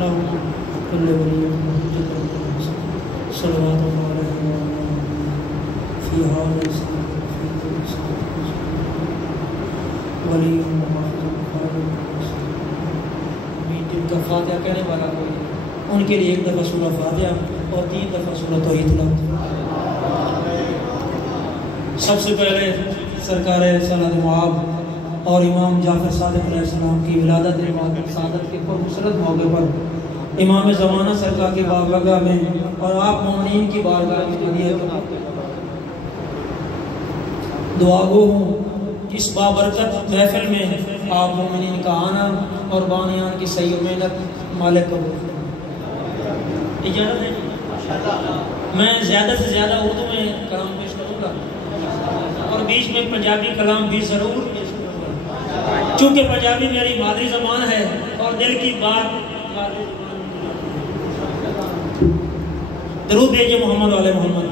له كل ولي وحجة صلوات الله عليه في هذا الإسلام في كل إسلام ولي وحافظ جن کا فاتحہ کہنے والا کوئی ان کے لیے ایک دفعہ سورہ فاتحہ اور 3 دفعہ سورہ توحید تلاوت۔ سب سے پہلے سرکار سند معاب اور امام جعفر صادق علیہ السلام کی ولادت سعادت کے پرمسرت موقع پر امام زمانہ سرکار کے بارگاہ میں اور آپ مومنین کی بارگاہ میں دعا گو ہوں اس بابرکت محفل میں آپ مومنین کا آنا اور بانیان کی صحیح و محنت مالک قبول۔ اجازت ہے میں زیادہ سے زیادہ اردو میں کلام پیش کروں گا اور بیچ میں پنجابی کلام بھی ضرور پیش کروں گا، چونکہ پنجابی میری مادری زبان ہے اور دل کی بات مادری زبان۔ درود بھیجئے محمد علیہ محمد۔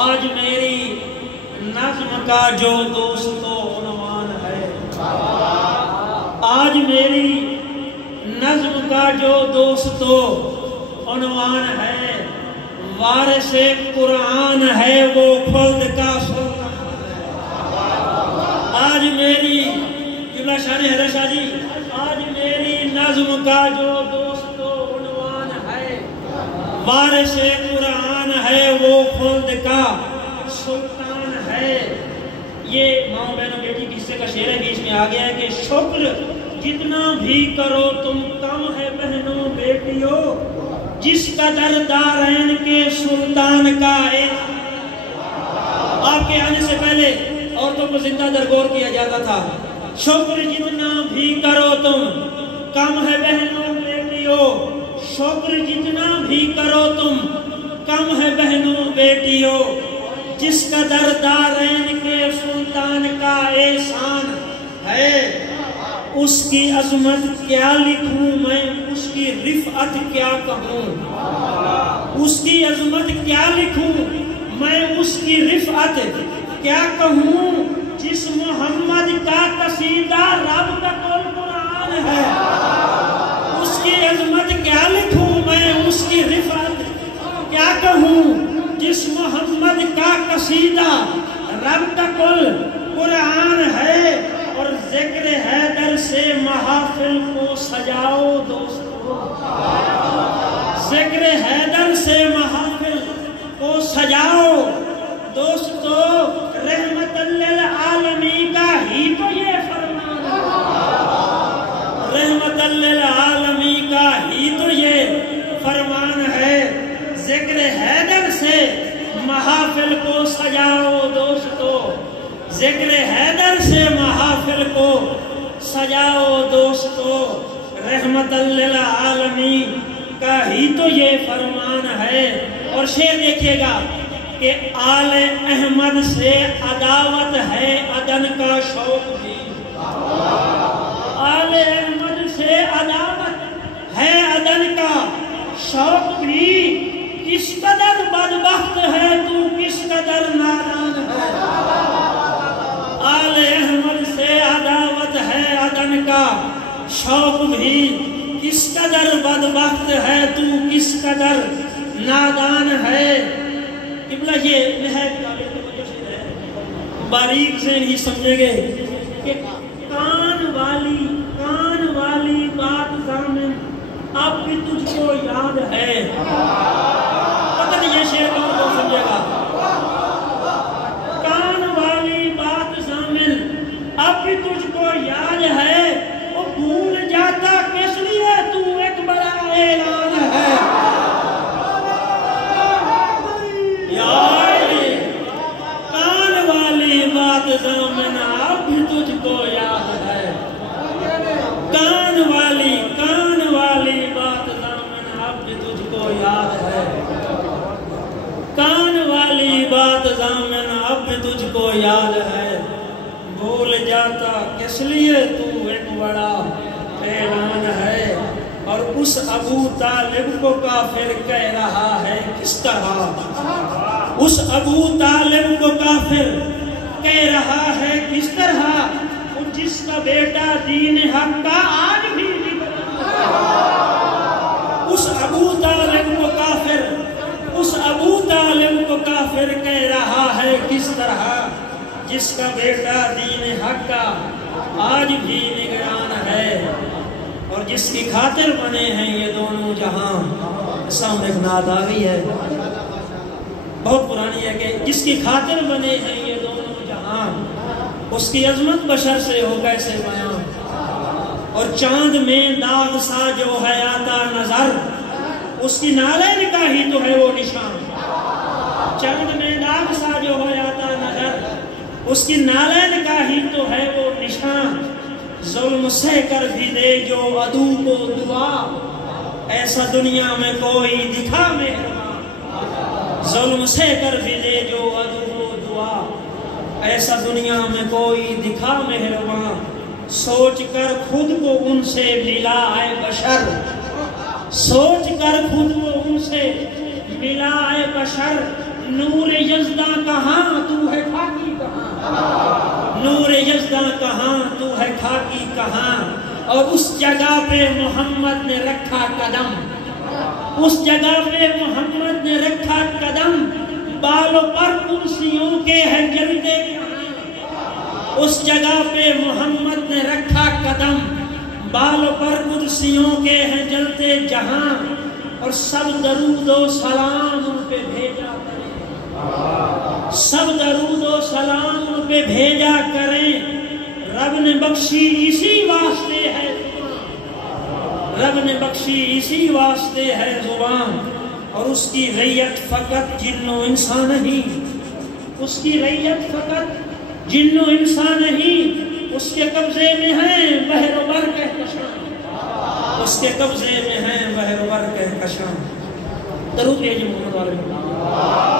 آج میری نظم کا جو دوستو عنوان ہے، آج میری نظم کا جو دوستو عنوان ہے، وارث قرآن ہے وہ خلد کا سلطان ہے۔ آج میری قبلہ شان حضرت شاہ جی، آج میری نظم کا جو دوستو عنوان ہے، وارث قرآن ہے وہ خلد کا سلطان ہے۔ یہ ماں بہنوں بیٹی قصے کا شعر ہے، بیچ میں آ گیا ہے کہ شکر جتنا بھی کرو تم کم ہے بہنوں بیٹیوں، جس قدر دارین کے سلطان کا ہے۔ آپ کے آنے سے پہلے عورتوں کو زندہ درگور کیا جاتا تھا۔ شکر جتنا بھی کرو تم کم ہے بہنوں بیٹیوں، شکر جتنا بھی کرو تم کم ہے بہنوں بیٹیوں، جس قدر دارین کے سلطان کا احسان ہے۔ اس کی عظمت کیا لکھوں میں، اس کی رفعت کیا کہوں، اس کی عظمت کیا لکھوں میں، اس کی رفعت کیا کہوں، جس محمد کا قصیدہ رب کا قرآن ہے۔ اس کی عظمت کیا لکھوں میں، اس کی رفعت کیا کہوں، جس محمد کا قصیدہ رب کا قرآن ہے۔ اور ذکر حیدر سے محافل کو سجاؤ دوستو، ذکر حیدر سے محافل کو سجاؤ دوستو، رحمت للعالمین کا ہی تو یہ فرمان ہے، رحمت للعالمین کا ہی تو یہ فرمان ہے۔ ذکر حیدر سے محافل کو سجاؤ دوستو، ذکر حیدر سے محافل کو سجاؤ دوستو، رحمت للعالمین کا ہی تو یہ فرمان ہے۔ اور شعر دیکھیے گا کہ آل احمد سے عداوت ہے عدن کا شوق بھی، آل احمد سے عداوت ہے عدن کا شوق بھی، کس قدر بدبخت ہے تو کس قدر نادان ہے۔ آل احمد سے عداوت ہے عدن کا شوق بھی، کس قدر بدبخت ہے تو کس قدر نادان ہے۔ قبلہ یہ نہایت قابل وجہ سے ہے، باریک سے نہیں سمجھے گے کہ کان والی بات ضامن اب بھی تجھ کو یاد ہے۔ پتہ نہیں یہ شعر کون کو سمجھے گا۔ کان والی بات ضامن اب بھی تجھ کو یاد ہے، وہ بھول جاتا کس لیے تو ایک بڑا اعلان ہے۔ کان والی بات ضامن اب بھی تجھ کو یاد ہے، کان والی بات ضامن اب بھی تجھ کو یاد ہے، کان والی بات ضامن اب بھی تجھ کو یاد ہے، بھول جاتا کس لیے تو ایک بڑا اعلان ہے۔ اور اس ابو طالب کو کافر کہہ رہا ہے کس طرح، اس ابو طالب کو کافر کہہ رہا ہے کس طرح، جس کا بیٹا دین حق کا آج بھی اس ابو طالب کو کافر کہہ رہا ہے کس طرح، جس کا بیٹا دین حق کا آج بھی نگران ہے، اور جس کی خاطر بنے ہیں یہ دونوں جہاں۔ سامنے ایک نعت آ گئی ہے بہت پرانی ہے کہ جس کی خاطر بنے ہیں یہ دونوں جہاں، اس کی عظمت بشر سے ہو کیسے بیان، اور چاند میں داغ سا جو ہے آتا نظر، اس کی نالین کا ہی تو ہے وہ نشان۔ چاند میں داغ سا جو ہے آتا نظر، اس کی نالین کا ہی تو ہے وہ نشان۔ ظلم سہ کر بھی دے جو عدو کو دعا، ایسا دنیا میں کوئی دکھا مہربان۔ ظلم سہ کر بھی دے جو عدو کو دعا، ایسا دنیا میں کوئی دکھا مہربان۔ سوچ کر خود کو ان سے ملا اے بشر، سوچ کر خود کو ان سے ملا اے بشر۔ نور یزداں کہاں تو ہے خاکی کہاں، نور یزداں کہاں تو ہے خاکی کہاں، اور اس جگہ پہ محمد نے رکھا قدم، اس جگہ پہ محمد نے رکھا قدم۔ بالوں پر کرسیوں کے ہیں جلدے کہاں، اس جگہ پہ محمد نے رکھا قدم۔ بالوں پر کرسیوں کے ہیں جلتے جہاں، اور سب درود و سلام ان پہ بھیجا کریں، سب درود و سلام ان پہ بھیجا کریں۔ رب نے بخشی اسی واسطے ہے زبان، رب نے بخشی اسی واسطے ہے زبان، اور اس کی رعیت فقط جن و انسان نہیں، اس کی رعیت فقط جن و انسان نہیں، اس کے قبضے میں ہیں بحر و بر کہکشاں، اس کے قبضے میں ہیں بحر و بر کہکشاں۔ درود بھیجیں محمد علیہ